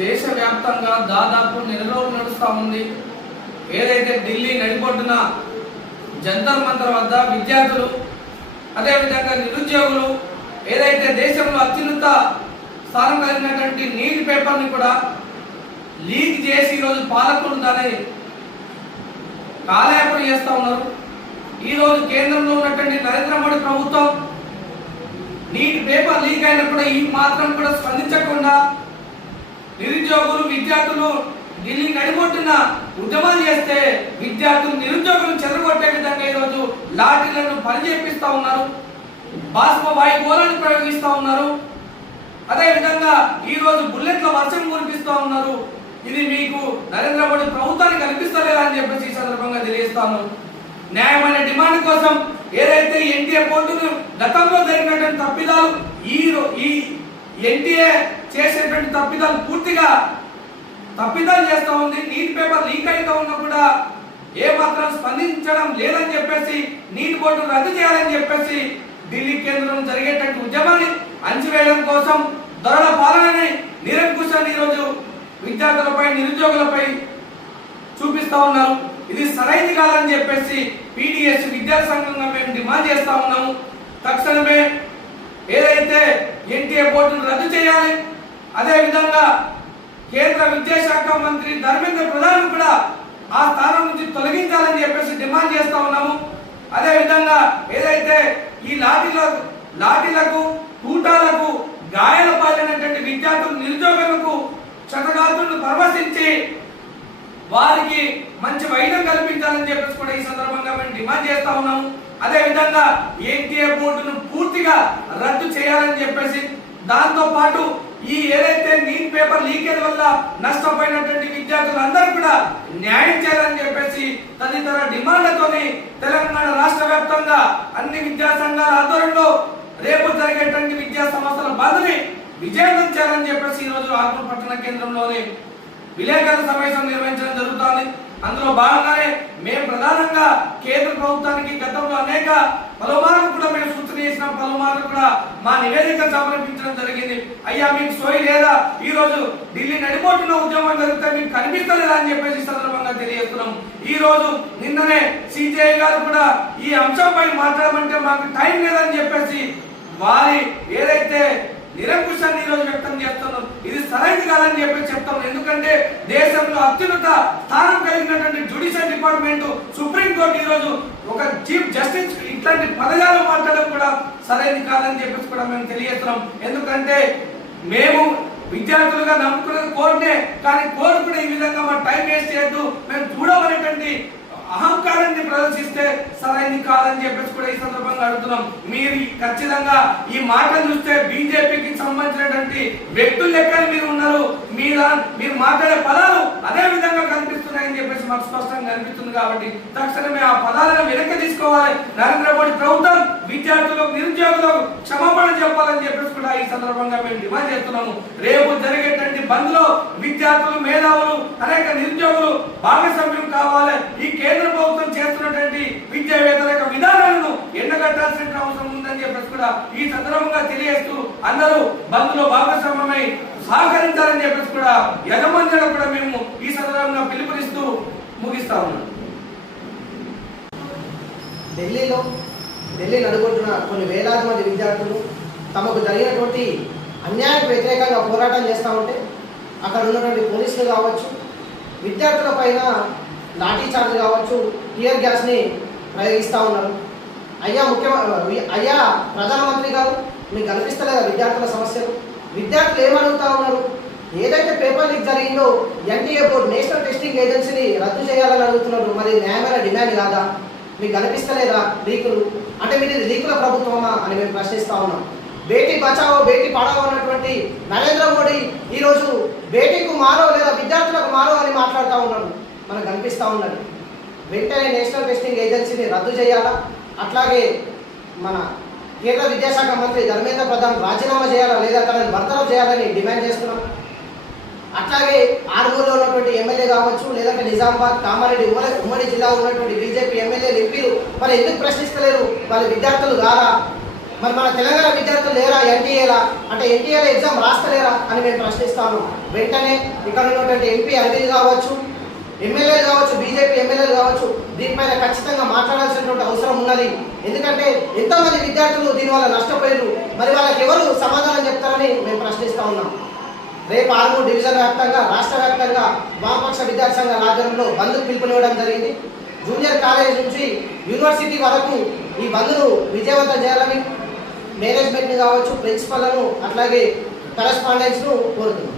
దేశవ్యాప్తంగా దాదాపు నెల రోజులు నడుస్తూ ఉంది. ఏదైతే ఢిల్లీ నడిబొడ్డున జంతర్ మంతర్ వద్ద విద్యార్థులు అదేవిధంగా నిరుద్యోగులు ఏదైతే దేశంలో అత్యున్నత స్థానం కలిగినటువంటి నీట్ పేపర్ని కూడా లీక్ చేసి ఈరోజు పాలకులు దాన్ని కాలయాపన చేస్తూ ఉన్నారు. ఈరోజు కేంద్రంలో ఉన్నటువంటి నరేంద్ర మోడీ ప్రభుత్వం నీట్ పేపర్ లీక్ అయినప్పుడు ఈ మాత్రం కూడా స్పందించకుండా నిరుద్యోగులు విద్యార్థులు ఢిల్లీ నడిబొట్టున ఉద్యమాలు చేస్తే విద్యార్థులు నిరుద్యోగులను చెదరగొట్టే విధంగా ఈరోజు లాఠీలను పనిచేపిస్తూ ఉన్నారు, బాష్ప వాయుగోళాన్ని ప్రయోగిస్తూ ఉన్నారు. అదేవిధంగా ఈరోజు బుల్లెట్ల వర్షం కురిపిస్తూ ఉన్నారు. ఇది మీకు నరేంద్ర మోడీ ప్రభుత్వానికి కనిపిస్తలేదా అని చెప్పేసి ఈ సందర్భంగా తెలియజేస్తాను. న్యాయమైన డిమాండ్ కోసం ఏదైతే ఎన్టీఏ పోర్టును గతంలో జరిగినటువంటి తప్పిదాలు ఈ ఎన్టీఏ చేసేటువంటి తప్పిదాలు పూర్తిగా తప్పిదాలు చేస్తూ ఉంది. నీట్ పేపర్ లీక్ అవుతూ ఉన్నా కూడా ఏ మాత్రం స్పందించడం లేదని చెప్పేసి నీట్ బోర్డు రద్దు చేయాలని చెప్పేసి ఢిల్లీ కేంద్రం జరిగేటువంటి ఉద్యమాన్ని అణచివేయడం కోసం దొరల పాలనని నిరంకుశాన్ని ఈరోజు విద్యార్థులపై నిరుద్యోగులపై చూపిస్తా ఉన్నారు. ఇది సరైనది కాదని చెప్పేసి పీడిఎస్ విద్యా సంఘంగా మేము డిమాండ్ చేస్తా ఉన్నాము. తక్షణమే ఏదైతే ఎన్టీఏ బోర్డును రద్దు చేయాలి, అదేవిధంగా కేంద్ర విద్యాశాఖ మంత్రి ధర్మేంద్ర ప్రధాన్ కూడా ఆ స్థానం నుంచి తొలగించాలని చెప్పేసి డిమాండ్ చేస్తా ఉన్నాము. అదేవిధంగా ఏదైతే ఈ లాఠీలకు కూటాలకు గాయాల పాలైనటువంటి విద్యార్థులు నిరుద్యోగులకు క్షతగాత్రులను పరామర్శించి వారికి మంచి వైద్యం కల్పించాలని చెప్పేసి కూడా ఈ సందర్భంగా మేము డిమాండ్ చేస్తా ఉన్నాము. అదే విధంగా ఎన్టీఏ బోర్డును పూర్తిగా రద్దు చేయాలని చెప్పేసి దాంతో పాటు ఈ ఏదైతే నీట్ పేపర్ లీకేజ్ వల్ల నష్టపోయినటువంటి విద్యార్థులందరూ కూడా న్యాయం చేయాలని చెప్పేసి తదితర డిమాండ్లతోని తెలంగాణ రాష్ట్ర వ్యాప్తంగా అన్ని విద్యా సంఘాల ఆధ్వర్యంలో రేపు జరిగేటువంటి విద్యా సంస్థల బంద్ని విజయవంతం చేయాలని చెప్పేసి ఈ రోజు ఆర్మూర్ పట్టణ కేంద్రంలోని విలేకరుల సమావేశం నిర్వహించడం జరుగుతోంది. అందులో భాగంగానే మేము ప్రధానంగా కేంద్ర ప్రభుత్వానికి గతంలో అనేక పలుమార్లు కూడా మేము సూచన చేసిన పలుమార్లు కూడా మా నివేదిక సమర్పించడం జరిగింది. అయ్యా మీకు సోయి లేదా, ఈ రోజు ఢిల్లీ నడిపోతున్న ఉద్యమం జరిగితే మీకు కనిపిస్తలేదా అని చెప్పేసి సందర్భంగా తెలియజేస్తున్నాం. ఈ రోజు నిన్ననే సిజేఐ గారు కూడా ఈ అంశంపై మాట్లాడమంటే మాకు టైం లేదని చెప్పేసి వారి ఏదైతే నిరంకుశాన్ని ఈరోజు వ్యక్తం చేస్తున్నాం. ఇది సరైనది కాదని చెప్పి చెప్తాం. ఎందుకంటే దేశంలో అత్యున్నత స్థానం కలిగినటువంటి జ్యుడిషియల్ డిపార్ట్మెంట్ సుప్రీంకోర్టు ఈరోజు ఒక చీఫ్ జస్టిస్ ఇట్లాంటి పదజాలు మాట్లాడడం కూడా సరైనది కాదని చెప్పేసి కూడా మేము తెలియజేస్తున్నాం. ఎందుకంటే మేము విద్యార్థులుగా నమ్ముకున్నది కోర్టునే, కానీ కోర్టు కూడా ఈ విధంగా మా టైం వేస్ట్ చేయొద్దు, మేము చూడమనేటువంటి అహంకారాన్ని ప్రదర్శిస్తే సరైనది కాదని చెప్పేసి కూడా ఈ సందర్భంగా అడుగుతున్నాం. మీరు ఖచ్చితంగా ఈ మాటలు చూస్తే బీజేపీకి సంబంధించినటువంటి వ్యక్తులు లెక్కన మీరు ఉన్నారు. మీరు మాట్లాడే పదాలు అదే విధంగా కనిపిస్తున్నాయని చెప్పేసి మాకు స్పష్టంగా కనిపిస్తుంది. కాబట్టి తక్షణమే ఆ పదాలను వెనక్కి తీసుకోవాలి. నరేంద్ర మోడీ ప్రభుత్వం విద్యార్థులకు నిరుద్యోగులకు క్షమాపణ చెప్పాలని చెప్పేసి కూడా ఈ సందర్భంగా మేము డిమాండ్ చేస్తున్నాము. రేపు జరిగేటువంటి బంద్ లో విద్యార్థులు, మేధావులు, అనేక నిరుద్యోగులు భాగస్వామ్యం కావాలి. ఈ కేంద్ర ప్రభుత్వం చేస్తున్నటువంటి విద్యా వ్యతిరేక విధానాలను ఎండగట్టాల్సిన అవసరం ఉందని చెప్పేసి కూడా ఈ సందర్భంగా తెలియజేస్తూ అందరూ బంద్ లో భాగస్వామ్యమై సహకరించాలని చెప్పేసి కూడా యజమానులకు కూడా మేము ఈ సందర్భంగా పిలుపునిస్తూ ముగిస్తా ఉన్నాం. ఢిల్లీ నడుగొట్టున కొన్ని వేలాది మంది విద్యార్థులు తమకు జరిగినటువంటి అన్యాయానికి వ్యతిరేకంగా పోరాటం చేస్తూ ఉంటే అక్కడ ఉన్నటువంటి పోలీసులు కావచ్చు, విద్యార్థుల పైన లాఠీ చార్జ్ కావచ్చు, టియర్ గ్యాస్ని ప్రయోగిస్తూ ఉన్నారు. అయ్యా ప్రధానమంత్రి గారు, మీకు కనిపిస్తలేదా విద్యార్థుల సమస్యలు? విద్యార్థులు ఏమడుగుతా ఉన్నారు? ఏదైతే పేపర్ లీక్ జరిగిందో ఎన్టీఏ బోర్డు నేషనల్ టెస్టింగ్ ఏజెన్సీని రద్దు చేయాలని అడుగుతున్నారు. మరి న్యాయమైన డిమాండ్ కాదా? మీకు కనిపిస్తలేదా లీకులు? అంటే మీరు లీకుల ప్రభుత్వమా అని మేము ప్రశ్నిస్తూ ఉన్నాం. బేటీ బచావో బేటీ పడావో అన్నటువంటి నరేంద్ర మోడీ ఈరోజు బేటీకు మారో లేదా విద్యార్థులకు మారో అని మాట్లాడుతూ ఉన్నాడు. మనకు కనిపిస్తూ ఉన్నది. వెంటనే నేషనల్ టెస్టింగ్ ఏజెన్సీని రద్దు చేయాలా, అట్లాగే మన కేంద్ర విద్యాశాఖ మంత్రి ధర్మేంద్ర ప్రధాన్ రాజీనామా చేయాలా లేదా తనని బర్తరఫ్ చేయాలని డిమాండ్ చేస్తున్నాం. అట్లాగే ఆర్మూర్లో ఉన్నటువంటి ఎమ్మెల్యే కావచ్చు, లేదంటే నిజామాబాద్, కామారెడ్డి ఉమ్మడి జిల్లా ఉన్నటువంటి బీజేపీ ఎమ్మెల్యేలు, ఎంపీలు మరి ఎందుకు ప్రశ్నిస్తలేరు? వాళ్ళ విద్యార్థులు కాదా? మరి మన తెలంగాణ విద్యార్థులు లేరా ఎన్టీఏలా అంటే ఎన్టీఏలో ఎగ్జామ్ రాస్తలేరా అని మేము ప్రశ్నిస్తాను. వెంటనే ఇక్కడ ఉన్నటువంటి ఎంపీ అరవింద్ కావచ్చు, ఎమ్మెల్యేలు కావచ్చు, బీజేపీ ఎమ్మెల్యేలు కావచ్చు, దీనిపైన ఖచ్చితంగా మాట్లాడాల్సినటువంటి అవసరం ఉన్నది. ఎందుకంటే ఎంతోమంది విద్యార్థులు దీనివల్ల నష్టపోయారు. మరి వాళ్ళకి ఎవరు సమాధానం చెప్తారని మేము ప్రశ్నిస్తూ ఉన్నాం. రేపు 6 డివిజన్ వ్యాప్తంగా రాష్ట్ర వ్యాప్తంగా వామపక్ష విద్యార్థి సంఘాల ఆధ్వర్యంలో బంద్కు పిలుపునివ్వడం జరిగింది. జూనియర్ కాలేజ్ నుంచి యూనివర్సిటీ వరకు ఈ బంద్ను విజయవంతం చేయాలని మేనేజ్మెంట్ని కావచ్చు, ప్రిన్సిపల్లను, అట్లాగే కరెస్పాండెంట్స్ను కోరుతున్నాం.